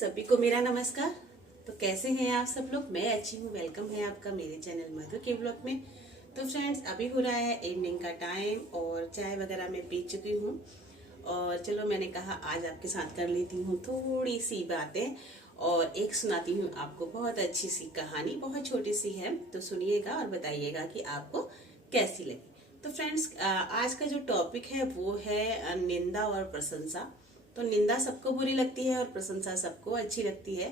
सभी को मेरा नमस्कार। तो कैसे हैं आप सब लोग? मैं अच्छी हूँ। वेलकम है आपका मेरे चैनल मधु के ब्लॉग में। तो फ्रेंड्स, अभी हो रहा है इवनिंग का टाइम और चाय वगैरह मैं पी चुकी हूँ। और चलो, मैंने कहा आज आपके साथ कर लेती हूँ थोड़ी सी बातें और एक सुनाती हूँ आपको बहुत अच्छी सी कहानी। बहुत छोटी सी है, तो सुनिएगा और बताइएगा कि आपको कैसी लगी। तो फ्रेंड्स, आज का जो टॉपिक है वो है निंदा और प्रशंसा। तो निंदा सबको बुरी लगती है और प्रशंसा सबको अच्छी लगती है।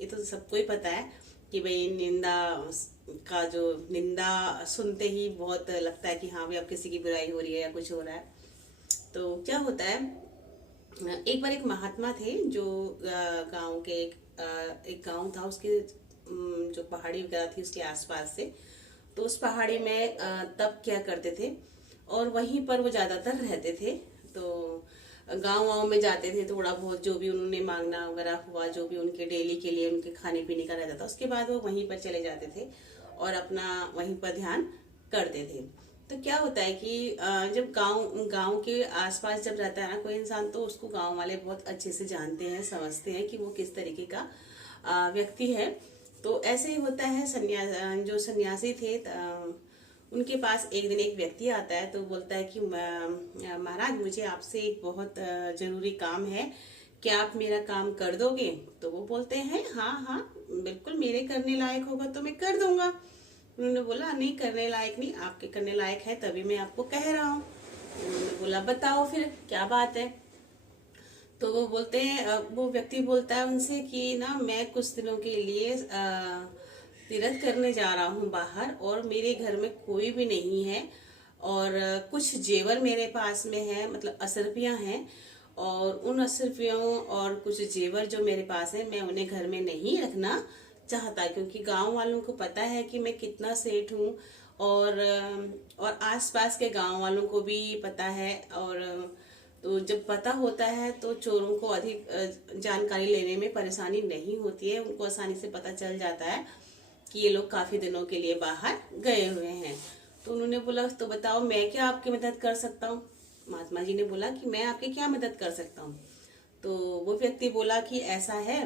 ये तो सबको ही पता है कि भाई निंदा सुनते ही बहुत लगता है कि हाँ भाई अब किसी की बुराई हो रही है या कुछ हो रहा है। तो क्या होता है, एक बार एक महात्मा थे जो गांव के एक गांव था, उसके जो पहाड़ी वगैरह थी उसके आसपास से। तो उस पहाड़ी में तप क्या करते थे और वहीं पर वो ज्यादातर रहते थे। तो गांव में जाते थे, थोड़ा बहुत जो भी उन्होंने मांगना वगैरह हुआ, जो भी उनके डेली के लिए उनके खाने पीने का रहता था, उसके बाद वो वहीं पर चले जाते थे और अपना वहीं पर ध्यान करते थे। तो क्या होता है कि जब गांव गांव के आसपास जब रहता है ना कोई इंसान, तो उसको गांव वाले बहुत अच्छे से जानते हैं, समझते हैं कि वो किस तरीके का व्यक्ति है। तो ऐसे ही होता है। जो सन्यासी थे, उनके पास एक दिन एक व्यक्ति आता है तो बोलता है कि महाराज, मुझे आपसे एक बहुत जरूरी काम है, क्या आप मेरा काम कर दोगे? तो वो बोलते हैं हाँ हाँ बिल्कुल, मेरे करने लायक होगा तो मैं कर दूंगा। उन्होंने बोला नहीं, करने लायक नहीं, आपके करने लायक है तभी मैं आपको कह रहा हूँ। उन्होंने बोला बताओ फिर क्या बात है। तो वो बोलते हैं, वो व्यक्ति बोलता है उनसे कि ना, मैं कुछ दिनों के लिए तीर्थ करने जा रहा हूँ बाहर, और मेरे घर में कोई भी नहीं है, और कुछ जेवर मेरे पास में है, मतलब असरफियां हैं, और उन असरफियों और कुछ जेवर जो मेरे पास है, मैं उन्हें घर में नहीं रखना चाहता, क्योंकि गांव वालों को पता है कि मैं कितना सेठ हूँ, और आसपास के गांव वालों को भी पता है। और तो जब पता होता है तो चोरों को अधिक जानकारी लेने में परेशानी नहीं होती है, उनको आसानी से पता चल जाता है कि ये लोग काफी दिनों के लिए बाहर गए हुए हैं। तो उन्होंने बोला तो बताओ मैं क्या आपकी मदद कर सकता हूँ? महात्मा जी ने बोला कि मैं आपकी क्या मदद कर सकता हूँ? तो वो व्यक्ति बोला कि ऐसा है,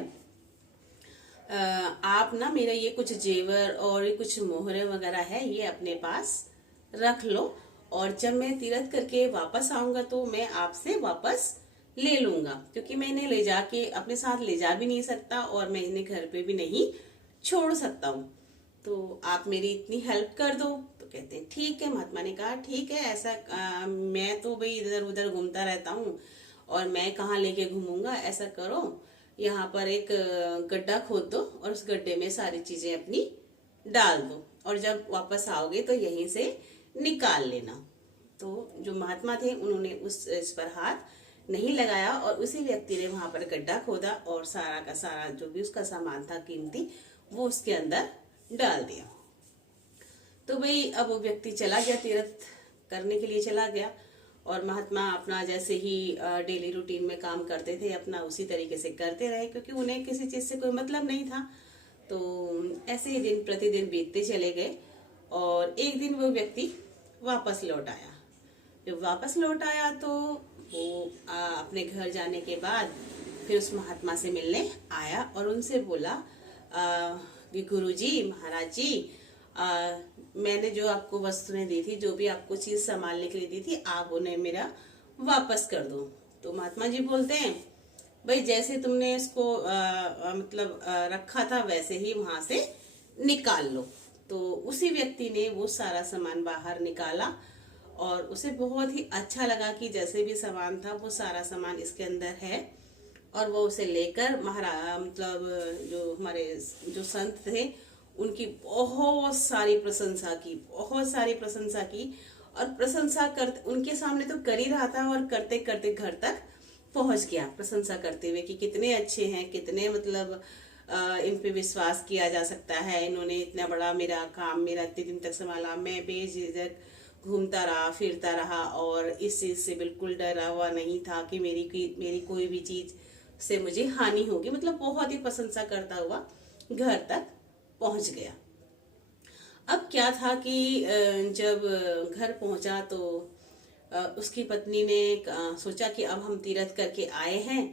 आप ना मेरा ये कुछ जेवर और ये कुछ मोहरे वगैरह है, ये अपने पास रख लो, और जब मैं तीर्थ करके वापस आऊंगा तो मैं आपसे वापस ले लूंगा, क्योंकि मैं इन्हें ले जाके अपने साथ ले जा भी नहीं सकता और मैं इन्हें घर पे भी नहीं छोड़ सकता हूँ। तो आप मेरी इतनी हेल्प कर दो। तो कहते हैं ठीक है। महात्मा ने कहा ठीक है, ऐसा मैं तो भाई इधर उधर घूमता रहता हूँ और मैं कहाँ लेके घूमूंगा, ऐसा करो, यहाँ पर एक गड्ढा खोद दो और उस गड्ढे में सारी चीजें अपनी डाल दो, और जब वापस आओगे तो यहीं से निकाल लेना। तो जो महात्मा थे उन्होंने इस पर हाथ नहीं लगाया, और उसी व्यक्ति ने वहां पर गड्ढा खोदा और सारा का सारा जो भी उसका सामान था कीमती, वो उसके अंदर डाल दिया। तो भाई अब वो व्यक्ति चला गया, तीर्थ करने के लिए चला गया, और महात्मा अपना जैसे ही डेली रूटीन में काम करते थे अपना उसी तरीके से करते रहे, क्योंकि उन्हें किसी चीज से कोई मतलब नहीं था। तो ऐसे ही दिन प्रतिदिन बीतते चले गए, और एक दिन वो व्यक्ति वापस लौट आया। जब वापस लौट आया तो वो अपने घर जाने के बाद फिर उस महात्मा से मिलने आया और उनसे बोला कि गुरुजी, महाराज जी, मैंने जो आपको वस्तुएं दी थी, जो भी आपको चीज संभालने के लिए दी थी, आप उन्हें मेरा वापस कर दो। तो महात्मा जी बोलते हैं भाई, जैसे तुमने इसको रखा था वैसे ही वहां से निकाल लो। तो उसी व्यक्ति ने वो सारा सामान बाहर निकाला, और उसे बहुत ही अच्छा लगा कि जैसे भी सामान था वो सारा सामान इसके अंदर है, और वो उसे लेकर जो हमारे जो संत थे उनकी बहुत सारी प्रशंसा की, बहुत सारी प्रशंसा की, और प्रशंसा कर उनके सामने तो कर ही रहा था, और करते करते घर तक पहुंच गया प्रशंसा करते हुए कि कितने अच्छे हैं, कितने इन पे विश्वास किया जा सकता है, इन्होंने इतना बड़ा मेरा काम मेरा इतने दिन तक संभाला, मैं बेझिझक घूमता रहा फिरता रहा और इस चीज से बिल्कुल डरा हुआ नहीं था कि मेरी कोई भी चीज से मुझे हानि होगी। मतलब बहुत ही प्रशंसा करता हुआ घर तक पहुंच गया। अब क्या था कि जब घर पहुंचा तो उसकी पत्नी ने सोचा कि अब हम तीर्थ करके आए हैं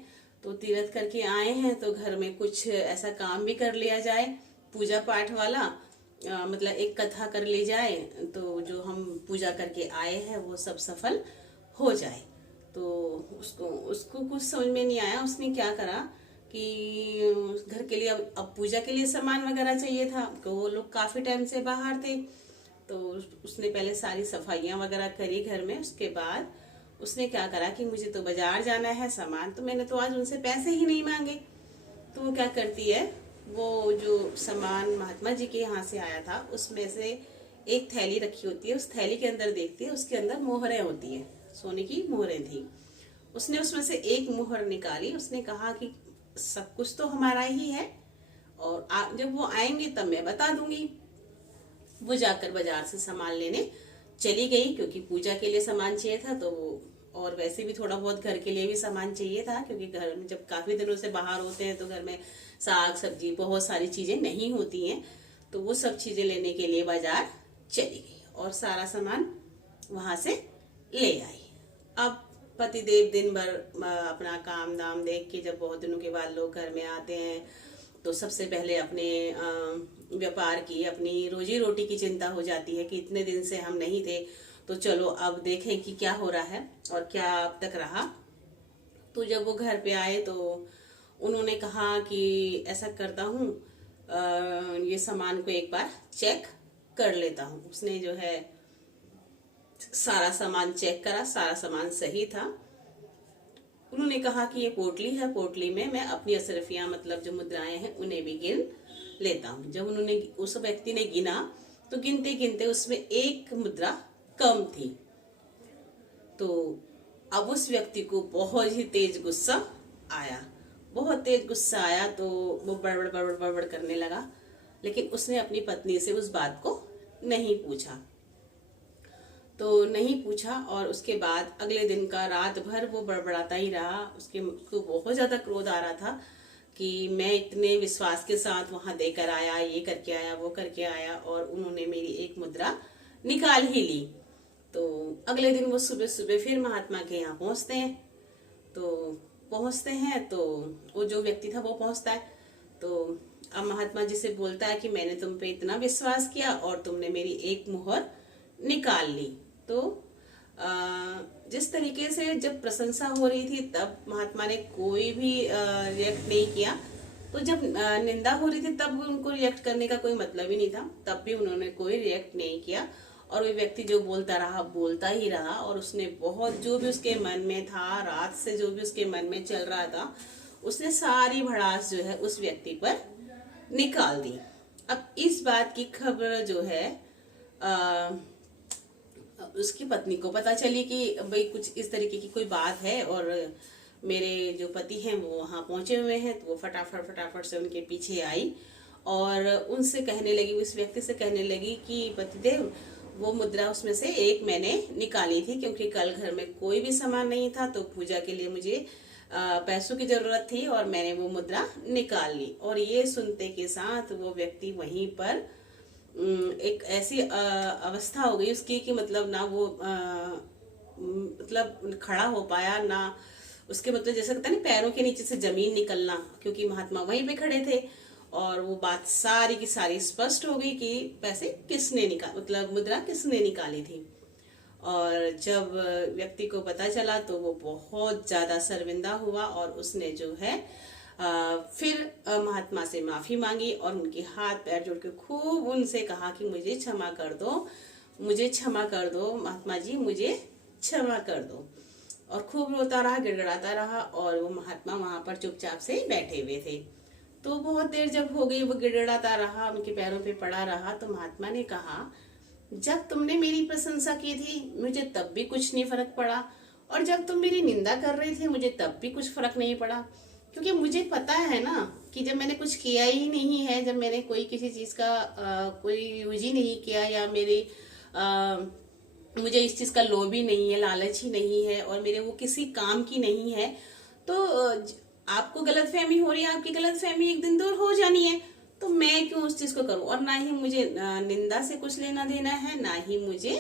तो तीर्थ करके आए हैं तो घर में कुछ ऐसा काम भी कर लिया जाए, पूजा पाठ वाला, मतलब एक कथा कर ली जाए, तो जो हम पूजा करके आए हैं वो सब सफल हो जाए। तो उसको उसको कुछ समझ में नहीं आया। उसने क्या करा कि घर के लिए अब पूजा के लिए सामान वगैरह चाहिए था, तो वो लोग काफी टाइम से बाहर थे। तो उसने पहले सारी सफाइयां वगैरह करी घर में। उसके बाद उसने क्या करा कि मुझे तो बाजार जाना है सामान, तो मैंने तो आज उनसे पैसे ही नहीं मांगे। तो वो क्या करती है, वो जो सामान महात्मा जी के यहाँ से आया था उसमें से एक थैली रखी होती है, उस थैली के अंदर देखती है, उसके अंदर मोहरें होती है, सोने की मोहरें थी। उसने उसमें से एक मोहर निकाली। उसने कहा कि सब कुछ तो हमारा ही है, और जब वो आएंगे तब मैं बता दूंगी। वो जाकर बाजार से सामान लेने चली गई, क्योंकि पूजा के लिए सामान चाहिए था, तो वो और वैसे भी थोड़ा बहुत घर के लिए भी सामान चाहिए था, क्योंकि घर में जब काफी दिनों से बाहर होते हैं तो घर में साग सब्जी बहुत सारी चीजें नहीं होती हैं। तो वो सब चीजें लेने के लिए बाजार चली गई और सारा सामान वहां से ले आई। अब पतिदेव दिन भर अपना काम दाम देख के जब बहुत दिनों के बाद लोग घर में आते हैं, तो सबसे पहले अपने व्यापार की, अपनी रोजी रोटी की चिंता हो जाती है कि इतने दिन से हम नहीं थे, तो चलो अब देखें कि क्या हो रहा है और क्या अब तक रहा। तो जब वो घर पे आए तो उन्होंने कहा कि ऐसा करता हूँ, ये सामान को एक बार चेक कर लेता हूँ। उसने जो है सारा सामान चेक करा, सारा सामान सही था। उन्होंने कहा कि ये पोटली है, पोटली में मैं अपनी असरफियां मतलब जो मुद्राएं हैं उन्हें भी गिन लेता हूँ। जब उन्होंने उस व्यक्ति ने गिना तो गिनते गिनते उसमें एक मुद्रा कम थी। तो अब उस व्यक्ति को बहुत ही तेज गुस्सा आया, बहुत तेज गुस्सा आया। तो वो बड़बड़ बड़बड़ बड़बड़ करने लगा, लेकिन उसने अपनी पत्नी से उस बात को नहीं पूछा। तो नहीं पूछा और उसके बाद अगले दिन का रात भर वो बड़बड़ाता ही रहा। उसको बहुत ज्यादा क्रोध आ रहा था कि मैं इतने विश्वास के साथ वहां देकर आया, ये करके आया, वो करके आया, और उन्होंने मेरी एक मुद्रा निकाल ही ली। तो अगले दिन वो सुबह सुबह फिर महात्मा के यहाँ पहुंचते हैं। तो वो जो व्यक्ति था वो पहुंचता है। तो अब महात्मा जी से बोलता है कि मैंने तुम पे इतना विश्वास किया और तुमने मेरी एक मुहर निकाल ली। तो जिस तरीके से जब प्रशंसा हो रही थी तब महात्मा ने कोई भी रिएक्ट नहीं किया। तो जब निंदा हो रही थी तब उनको रिएक्ट करने का कोई मतलब ही नहीं था, तब भी उन्होंने कोई रिएक्ट नहीं किया। और वो व्यक्ति जो बोलता रहा बोलता ही रहा, और उसने बहुत जो भी उसके मन में था, रात से जो भी उसके मन में चल रहा था, उसने सारी भड़ास जो है उस व्यक्ति पर निकाल दी। अब इस बात की खबर जो है उसकी पत्नी को पता चली कि भाई कुछ इस तरीके की कोई बात है और मेरे जो पति हैं वो वहां पहुंचे हुए हैं। तो वो फटाफट से उनके पीछे आई और उनसे कहने लगी, उस व्यक्ति से कहने लगी कि पतिदेव, वो मुद्रा उसमें से एक मैंने निकाली थी, क्योंकि कल घर में कोई भी सामान नहीं था, तो पूजा के लिए मुझे पैसों की जरूरत थी और मैंने वो मुद्रा निकाल ली। और ये सुनते के साथ वो व्यक्ति वहीं पर एक ऐसी अवस्था हो गई उसकी कि मतलब ना वो मतलब खड़ा हो पाया, ना उसके मतलब जैसे कहता है ना पैरों के नीचे से जमीन निकलना, क्योंकि महात्मा वहीं पे खड़े थे। और वो बात सारी की सारी स्पष्ट हो गई कि पैसे किसने मतलब मुद्रा किसने निकाली थी। और जब व्यक्ति को पता चला तो वो बहुत ज्यादा शर्मिंदा हुआ और उसने जो है फिर महात्मा से माफी मांगी और उनके हाथ पैर जोड़ के खूब उनसे कहा कि मुझे क्षमा कर दो, मुझे क्षमा कर दो महात्मा जी, मुझे क्षमा कर दो। और खूब रोता रहा, गिड़गिड़ाता रहा, और वो महात्मा वहां पर चुपचाप से बैठे हुए थे। तो बहुत देर जब हो गई, वो गिड़गिड़ाता रहा, उनके पैरों पे पड़ा रहा। तो महात्मा ने कहा, जब तुमने मेरी प्रशंसा की थी मुझे तब भी कुछ नहीं फर्क पड़ा, और जब तुम मेरी निंदा कर रहे थे मुझे तब भी कुछ फर्क नहीं पड़ा, क्योंकि मुझे पता है ना कि जब मैंने कुछ किया ही नहीं है, जब मैंने कोई किसी चीज का कोई यूज ही नहीं किया, या मुझे इस चीज का लोभ ही नहीं है, लालच ही नहीं है, और मेरे वो किसी काम की नहीं है, तो आपको गलतफहमी हो रही है, आपकी गलतफहमी एक दिन दूर हो जानी है, तो मैं क्यों उस चीज को करूं। और ना ही मुझे निंदा से कुछ लेना देना है, ना ही मुझे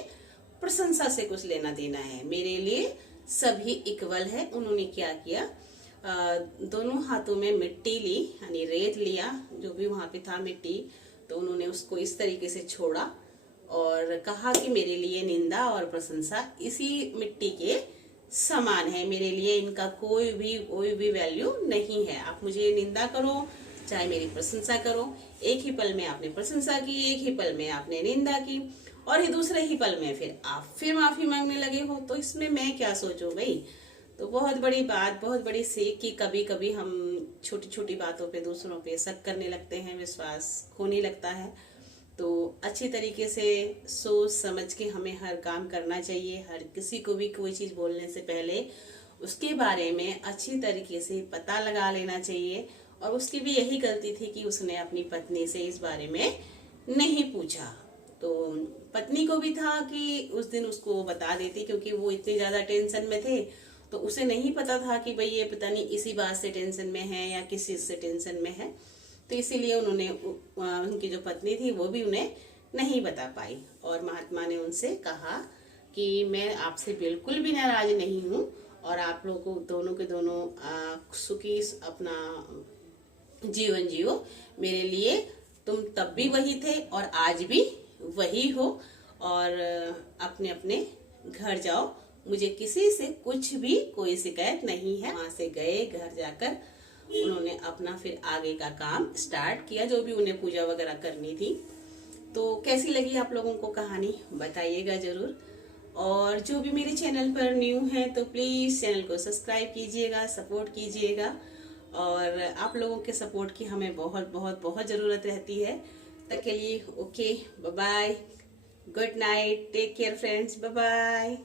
प्रशंसा से कुछ लेना देना है, मेरे लिए सभी इक्वल है। उन्होंने क्या किया, दोनों हाथों में मिट्टी ली, यानी रेत लिया, जो भी वहां पे था मिट्टी, तो उन्होंने उसको इस तरीके से छोड़ा और कहा कि मेरे लिए निंदा और प्रशंसा इसी मिट्टी के समान है, मेरे लिए इनका कोई भी वैल्यू नहीं है। आप मुझे निंदा करो चाहे मेरी प्रशंसा करो, एक ही पल में आपने प्रशंसा की, एक ही पल में आपने निंदा की, और ये दूसरे ही पल में फिर आप फिर माफी मांगने लगे हो, तो इसमें मैं क्या सोचूं भाई। तो बहुत बड़ी बात, बहुत बड़ी सीख कि कभी कभी हम छोटी छोटी बातों पे दूसरों पे शक करने लगते हैं, विश्वास खोने लगता है। तो अच्छी तरीके से सोच समझ के हमें हर काम करना चाहिए। हर किसी को भी कोई चीज बोलने से पहले उसके बारे में अच्छी तरीके से पता लगा लेना चाहिए। और उसकी भी यही गलती थी कि उसने अपनी पत्नी से इस बारे में नहीं पूछा। तो पत्नी को भी था कि उस दिन उसको बता देती, क्योंकि वो इतने ज्यादा टेंशन में थे, तो उसे नहीं पता था कि भाई ये पता नहीं इसी बात से टेंशन में है या किस चीज से टेंशन में है। तो इसीलिए उन्होंने, उनकी जो पत्नी थी वो भी उन्हें नहीं बता पाई। और महात्मा ने उनसे कहा कि मैं आपसे बिल्कुल भी नाराज नहीं हूँ, और आप लोगों को दोनों के दोनों सुखी अपना जीवन जियो। मेरे लिए तुम तब भी वही थे और आज भी वही हो, और अपने अपने घर जाओ, मुझे किसी से कुछ भी कोई शिकायत नहीं है। वहां से गए, घर जाकर उन्होंने अपना फिर आगे का काम स्टार्ट किया, जो भी उन्हें पूजा वगैरह करनी थी। तो कैसी लगी आप लोगों को कहानी, बताइएगा जरूर। और जो भी मेरे चैनल पर न्यू है तो प्लीज चैनल को सब्सक्राइब कीजिएगा, सपोर्ट कीजिएगा। और आप लोगों के सपोर्ट की हमें बहुत बहुत बहुत जरूरत रहती है। तब के लिए okay, bye bye, good night, take care friends, bye bye.